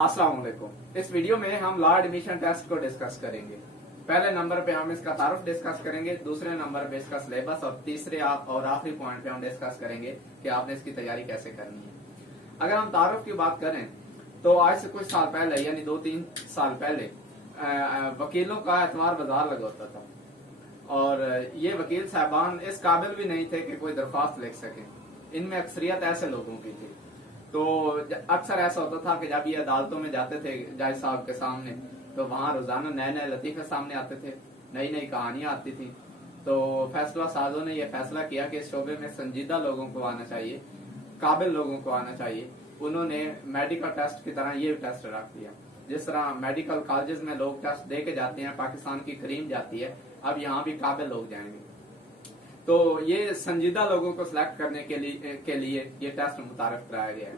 अस्सलाम वालेकुम। इस वीडियो में हम लॉ एडमिशन टेस्ट को डिस्कस करेंगे। पहले नंबर पे हम इसका तारुफ डिस्कस करेंगे, दूसरे नंबर पे इसका सिलेबस और तीसरे और आखिरी पॉइंट पे हम डिस्कस करेंगे कि आपने इसकी तैयारी कैसे करनी है। अगर हम तारुफ की बात करें तो आज से कुछ साल पहले यानी 2-3 साल पहले वकीलों का एतवार बाजार लगा होता था और ये वकील साहबान इस काबिल भी नहीं थे कि कोई दरख्वास्त लिख सके। इनमें अक्सरियत ऐसे लोगों की थी। तो अक्सर ऐसा होता था कि जब ये अदालतों में जाते थे जज साहब के सामने तो वहां रोजाना नए नए लतीफे सामने आते थे, नई नई कहानियां आती थी। तो फैसला साजों ने यह फैसला किया कि इस शोबे में संजीदा लोगों को आना चाहिए, काबिल लोगों को आना चाहिए। उन्होंने मेडिकल टेस्ट की तरह ये टेस्ट रख दिया। जिस तरह मेडिकल कॉलेजेस में लोग टेस्ट दे के जाते हैं, पाकिस्तान की करीम जाती है, अब यहाँ भी काबिल लोग जाएंगे। तो ये संजीदा लोगों को सिलेक्ट करने के लिए ये टेस्ट मुतारिफ कराया गया है।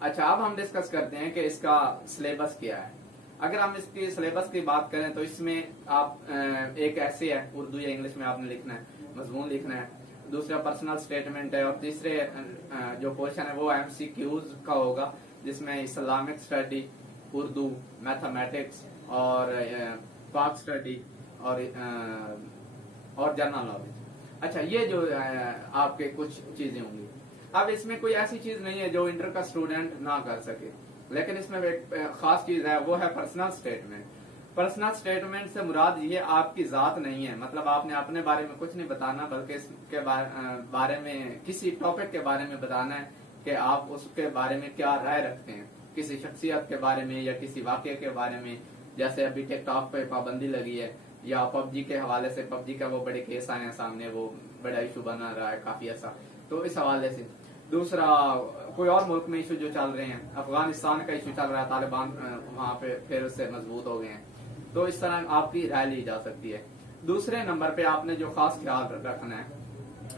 अच्छा, अब हम डिस्कस करते हैं कि इसका सिलेबस क्या है। अगर हम इसकी सिलेबस की बात करें तो इसमें आप एक ऐसे है, उर्दू या इंग्लिश में आपने लिखना है, मजमून लिखना है। दूसरा पर्सनल स्टेटमेंट है और तीसरे जो क्वेश्चन है वो एमसीक्यूज का होगा, जिसमें इस्लामिक स्टडी, उर्दू, मैथमेटिक्स और पाक स्टडी और जनरल नॉलेज। अच्छा, ये जो आपके कुछ चीजें होंगी। अब इसमें कोई ऐसी चीज नहीं है जो इंटर का स्टूडेंट ना कर सके, लेकिन इसमें एक खास चीज है, वो है पर्सनल स्टेटमेंट। पर्सनल स्टेटमेंट से मुराद ये आपकी जात नहीं है, मतलब आपने अपने बारे में कुछ नहीं बताना, बल्कि इसके बारे में किसी टॉपिक के बारे में बताना है कि आप उसके बारे में क्या राय रखते हैं, किसी शख्सियत के बारे में या किसी वाक्य के बारे में। जैसे अभी टिकटॉक पे पाबंदी लगी है या पबजी के हवाले से, पबजी का वो बड़े केस आए हैं सामने, वो बड़ा इशू बना रहा है काफी ऐसा, तो इस हवाले से। दूसरा, कोई और मुल्क में इशू जो चल रहे हैं, अफगानिस्तान का इशू चल रहा है, तालिबान वहां पे फिर उससे मजबूत हो गए हैं, तो इस तरह आपकी राय ली जा सकती है। दूसरे नंबर पे आपने जो खास ख्याल रखना है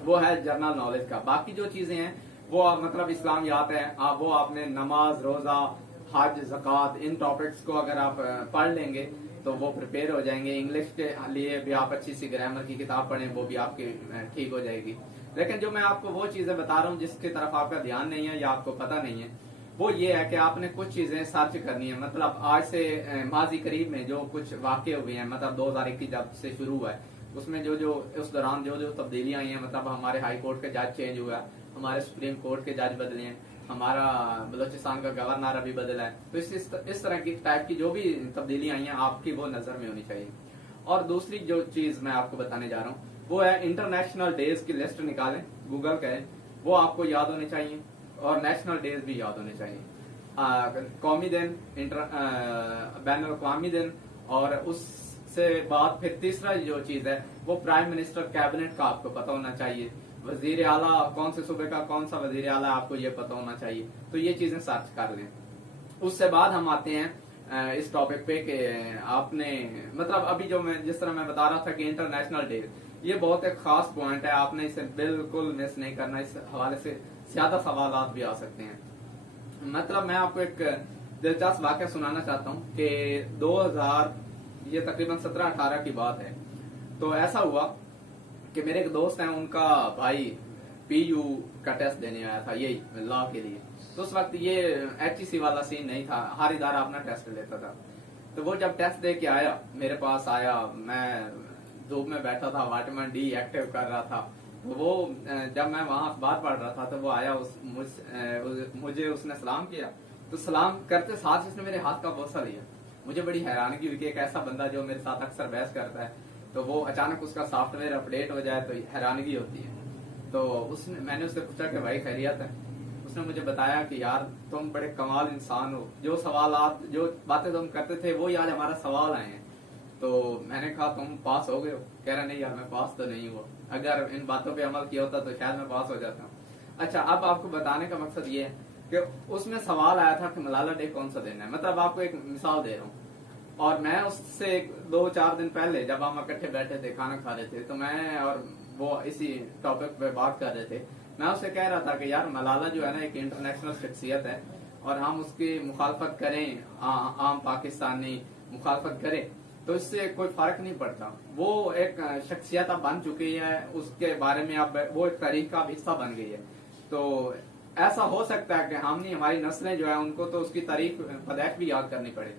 वो है जनरल नॉलेज का। बाकी जो चीजें हैं वो मतलब इस्लामियात है, वो आपने नमाज, रोजा, हज, ज़कात, इन टॉपिक्स को अगर आप पढ़ लेंगे तो वो प्रिपेयर हो जाएंगे। इंग्लिश के लिए भी आप अच्छी सी ग्रामर की किताब पढ़ें, वो भी आपकी ठीक हो जाएगी। लेकिन जो मैं आपको वो चीजें बता रहा हूँ जिसकी तरफ आपका ध्यान नहीं है या आपको पता नहीं है, वो ये है कि आपने कुछ चीजें सर्च करनी है। मतलब आज से माजी करीब में जो कुछ वाकये हुए हैं, मतलब 2021 जब से शुरू हुआ है, उसमें जो उस दौरान जो तब्दीलियां आई हैं, मतलब हमारे हाई कोर्ट के जज चेंज हुआ, हमारे सुप्रीम कोर्ट के जज बदले हैं, हमारा बलोचिस्तान का गवर्नर अभी बदला है। तो इस तरह की टाइप की जो भी तब्दीलियां आई हैं आपकी वो नजर में होनी चाहिए। और दूसरी जो चीज मैं आपको बताने जा रहा हूँ वो है इंटरनेशनल डेज की लिस्ट निकालें, गूगल करें, वो आपको याद होने चाहिए और नेशनल डेज भी याद होने चाहिए। कौमी दिन, बैन अवी दिन, और उससे बाद फिर तीसरा जो चीज है वो प्राइम मिनिस्टर कैबिनेट का आपको पता होना चाहिए। वजीर आला कौन से सूबे का कौन सा वजीर आला आपको ये पता होना चाहिए। तो ये चीजें सर्च कर लें। उससे बाद हम आते हैं इस टॉपिक पे कि आपने मतलब अभी जो मैं जिस तरह मैं बता रहा था कि इंटरनेशनल डे, ये बहुत एक खास पॉइंट है, आपने इसे बिल्कुल मिस नहीं करना। इस हवाले से ज्यादा सवाल भी आ सकते हैं। मतलब मैं आपको एक दिलचस्प वाक्य सुनाना चाहता हूँ कि 2000 ये तकरीबन 17-18 की बात है। तो ऐसा हुआ कि मेरे एक दोस्त हैं, उनका भाई पीयू का टेस्ट देने आया था यही लॉ के लिए। तो उस वक्त ये एचईसी वाला सीन नहीं था, हर इदारा अपना टेस्ट लेता था। तो वो जब टेस्ट दे के आया, मेरे पास आया, मैं धूप में बैठा था, वाइटामिन डी एक्टिव कर रहा था। तो वो जब मैं वहां अखबार पढ़ रहा था तो वो आया, मुझे उसने सलाम किया। तो सलाम करते साथ उसने मेरे हाथ का बोसा लिया। मुझे बड़ी हैरानगी हुई कि एक ऐसा बंदा जो मेरे साथ अक्सर बहस करता है, तो वो अचानक उसका सॉफ्टवेयर अपडेट हो जाए तो हैरानगी होती है। तो मैंने उससे पूछा कि भाई खैरियत है? उसने मुझे बताया कि यार तुम बड़े कमाल इंसान हो, जो सवाल जो बातें तुम करते थे वो यार हमारा सवाल आए हैं। तो मैंने कहा तुम पास हो गए हो? कह रहा नहीं यार मैं पास तो नहीं हुआ, अगर इन बातों पे अमल किया होता तो शायद मैं पास हो जाता। अच्छा, अब आपको बताने का मकसद ये है कि उसमें सवाल आया था कि मलाला डे कौन सा दिन है। मतलब आपको एक मिसाल दे रहा हूँ, और मैं उससे 2-4 दिन पहले जब हम इकट्ठे बैठे थे, खाना खा रहे थे, तो मैं और वो इसी टॉपिक पे बात कर रहे थे। मैं उससे कह रहा था कि यार मलाला जो है ना एक इंटरनेशनल शख्सियत है, और हम उसकी मुखालफत करें, आम पाकिस्तानी मुखालफत करें तो इससे कोई फर्क नहीं पड़ता। वो एक शख्सियत अब बन चुकी है, उसके बारे में अब वो एक तारीख का हिस्सा बन गई है। तो ऐसा हो सकता है कि हम नहीं, हमारी नस्लें जो है उनको तो उसकी तारीफ पैदाइश भी याद करनी पड़े।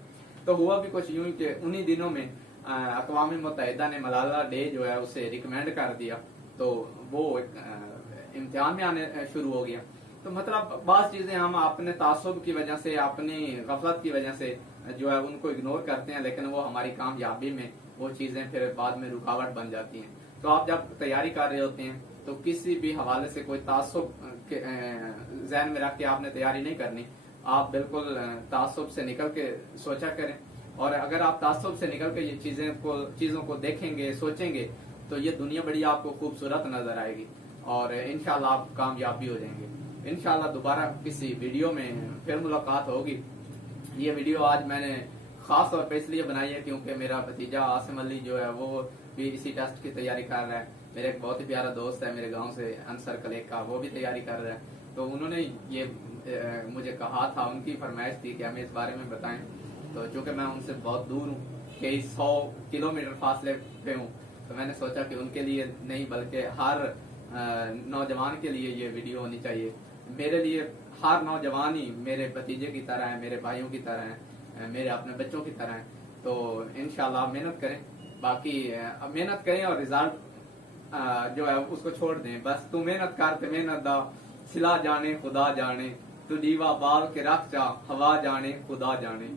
तो हुआ भी कुछ यूं ही कि उन्हीं दिनों में अक़वाम मुत्तहिदा ने मलाला डे जो है उसे रिकमेंड कर दिया, तो वो इम्तिहान में आने शुरू हो गया। तो मतलब बात चीजें हम अपने तासुब की वजह से, अपनी गफलत की वजह से जो है उनको इग्नोर करते हैं, लेकिन वो हमारी कामयाबी में वो चीजें फिर बाद में रुकावट बन जाती हैं। तो आप जब तैयारी कर रहे होते हैं तो किसी भी हवाले से कोई तासुब ज़हन में रख के आपने तैयारी नहीं करनी। आप बिल्कुल तासुब से निकल के सोचा करें, और अगर आप तासुब से निकल के ये चीजों को देखेंगे, सोचेंगे, तो ये दुनिया बड़ी आपको खूबसूरत नजर आएगी और इंशाल्लाह आप कामयाब भी हो जाएंगे। इंशाल्लाह दोबारा किसी वीडियो में फिर मुलाकात होगी। ये वीडियो आज मैंने खास तौर पे इसलिए बनाई है क्योंकि मेरा भतीजा आसिम अली जो है वो भी इसी टेस्ट की तैयारी कर रहा है। मेरा एक बहुत ही प्यारा दोस्त है मेरे गांव से, अंसर कलेक का, वो भी तैयारी कर रहा है। तो उन्होंने ये मुझे कहा था, उनकी फरमाइश थी कि हमें इस बारे में बताएं। तो चूंकि मैं उनसे बहुत दूर हूँ, कई 100 किलोमीटर फासले पे हूँ, तो मैंने सोचा कि उनके लिए नहीं बल्कि हर नौजवान के लिए ये वीडियो होनी चाहिए। मेरे लिए हर नौजवान ही मेरे भतीजे की तरह है, मेरे भाइयों की तरह है, मेरे अपने बच्चों की तरह है। तो इंशाल्लाह मेहनत करें, बाकी मेहनत करें और रिजल्ट जो है उसको छोड़ दें। बस तू मेहनत करते मेहनत दा सिला जाने खुदा जाने, तू दीवा बाल के रख जा हवा जाने खुदा जाने।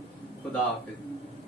खुदा हाफिज।